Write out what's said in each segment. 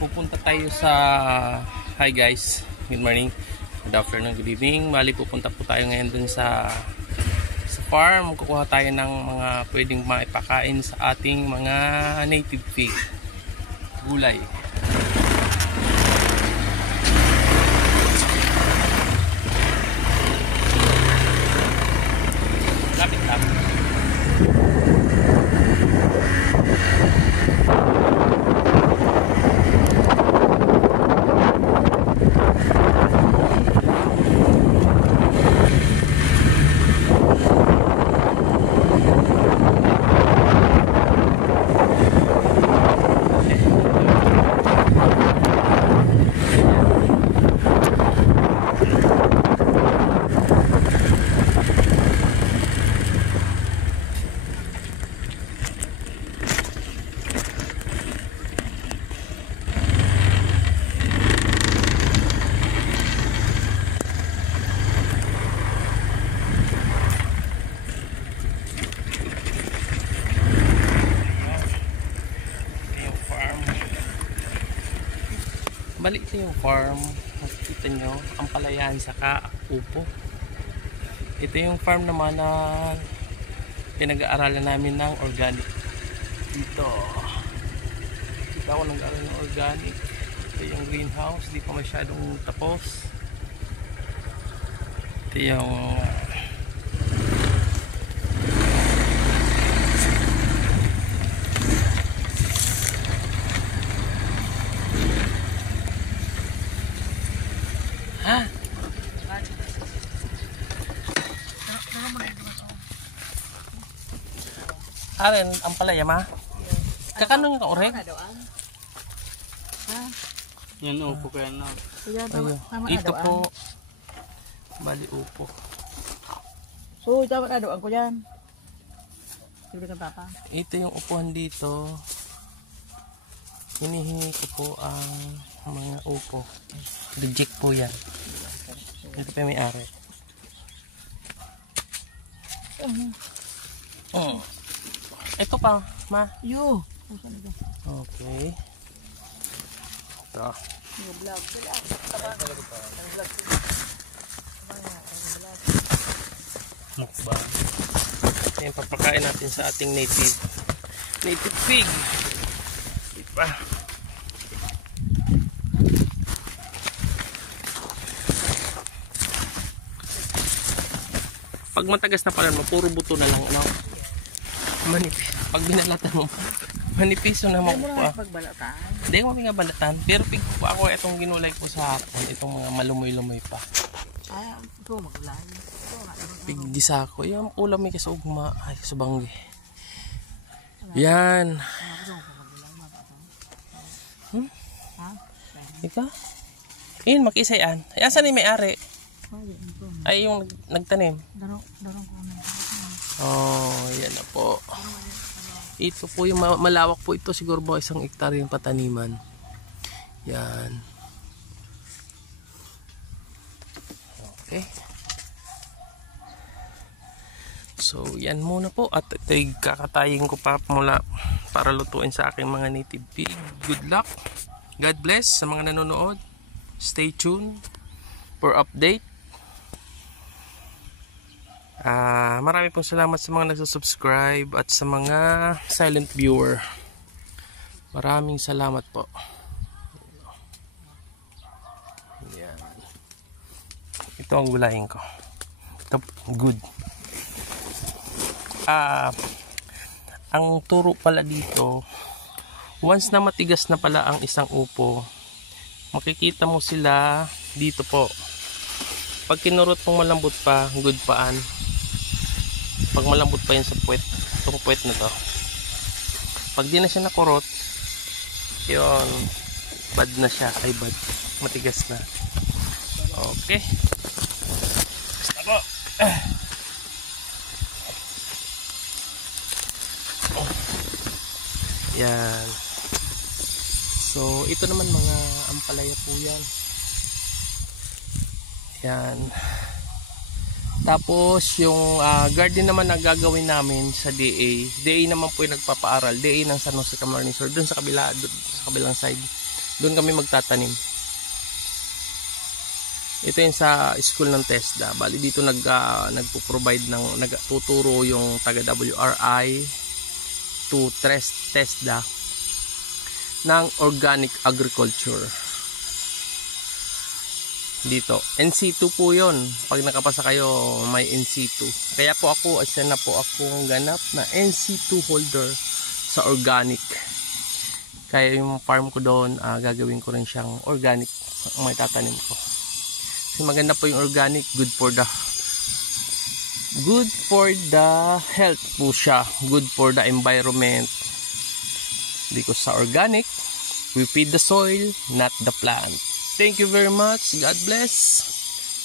pupunta tayo sa hi guys, good morning, good afternoon, good evening. Bali pupunta po tayo ngayon dun sa farm. Kukuha tayo ng mga pwedeng maipakain sa ating mga native pig, gulay. Lapit lang. Bali ito yung farm, nakikita nyo ang palayan saka upo. Ito yung farm naman na pinag-aaralan namin ng organic dito. Kita ko nag-aaral ng organic. Ito yung greenhouse, di pa masyadong tapos. Ito yung Aren, ang palaya ma? Kakanong ka oreg? Yan upo kaya na. Ito po. Bali upo. So, dapat na doon ko yan. Ito yung upuan dito. Hinihingi ko po ang mga upo. Reject po yan. Ito pa may ari. Ito pa, ma. Yo. Okay. Ito. Mukbang. Ito yung papakain natin sa ating native pig. Ipa. Pag matagas na pala mo, puro buto na lang, ano? Manipis. Pag binalatan mo, manipiso na mo pa. Hindi ko mga balatan. Pero pig po ako itong ginulay ko sa hapon. Itong mga malumoy-lumoy pa. Ito magulay. Pig gisa ko. Yung ulam may kasugma. Ay, subanggi. Yan. Ika? Yun, makisayan. Ay, asan yung may-ari? Ay, yung nagtanim. Oh, yan na po. Ito po yung malawak po ito. Siguro ba 1 hektarya yung pataniman. Yan. Okay. So, yan muna po. At ito yung kakatayin ko pa mula para lutuin sa aking mga native pig. Good luck. God bless sa mga nanonood. Stay tuned for update. Marami pong salamat sa mga nagsusubscribe at sa mga silent viewer. Maraming salamat po. Yan. Ito ang gulayin ko. Ito, good. Ang turo pala dito, once na matigas na pala ang isang upo, makikita mo sila dito po. Pag kinurot mong malambot pa, good paan. Pag malambot pa yan sa puwet, itong puwet na to. Pag di na siya nakurot, yun, bad na siya. Ay bad, matigas na. Okay. Basta po. Yan. So, ito naman mga ampalaya po yan. Yan. Tapos yung garden naman na gagawin namin sa DA naman po yung nagpapaaral, DA ng San Jose Camarines Sur, doon sa kabila, doon sa kabilang side. Doon kami magtatanim. Ito yung sa school ng TESDA. Bali dito nagpo-provide ng nagtuturo yung taga WRI to TESDA ng organic agriculture. Dito, NC2 po yon. Pag nakapasa kayo, may NC2. Kaya po ako, isa na po akong ganap na NC2 holder sa organic. Kaya yung farm ko doon, gagawin ko rin siyang organic ang may tatanim ko. Kasi maganda po yung organic, good for the health po siya, good for the environment. Because sa organic, we feed the soil, not the plant. Thank you very much. God bless.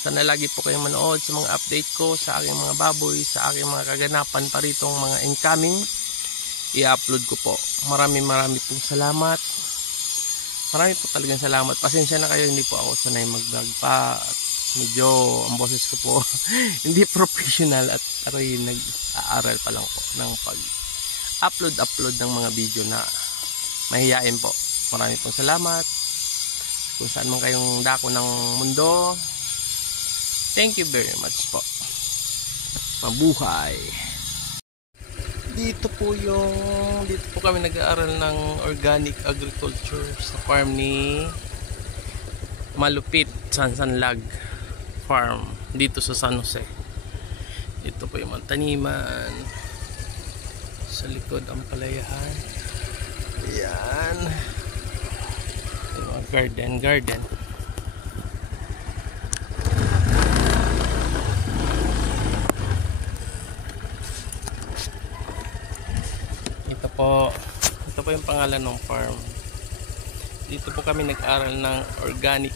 Sana lagi po kayong manood sa mga update ko sa aking mga baboy, sa aking mga kaganapan pa ritong mga incoming. I-upload ko po. Maraming pong salamat. Marami po talagang salamat. Pasensya na kayo, hindi po ako sanay mag-vlog pa. At medyo ang boses ko po hindi professional at ako yung nag-aaral pa lang po ng pag-upload ng mga video na mahihain po. Marami pong salamat. Kung saan man kayong dako ng mundo. Thank you very much po. Mabuhay. Dito po kami nag-aaral ng organic agriculture sa farm ni Malupit Sansanlag Farm dito sa San Jose. Ito po yung mga taniman sa likod ang palayahan. Ayan, yung mga garden. Ito po yung pangalan ng farm. Dito po kami nag-aral ng organic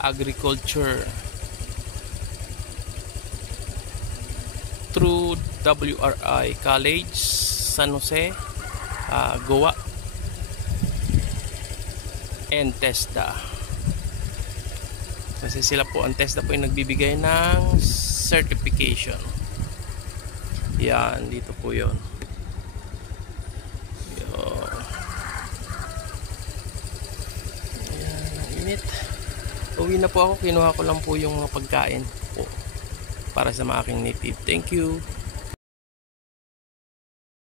agriculture through WRI College San Jose, Goa and TESDA. Kasi sila po, ang TESDA po yung nagbibigay ng certification. Yan, dito po yun. Uwi na po ako, kinuha ko lang po yung mga pagkain po para sa mga aking native. Thank you.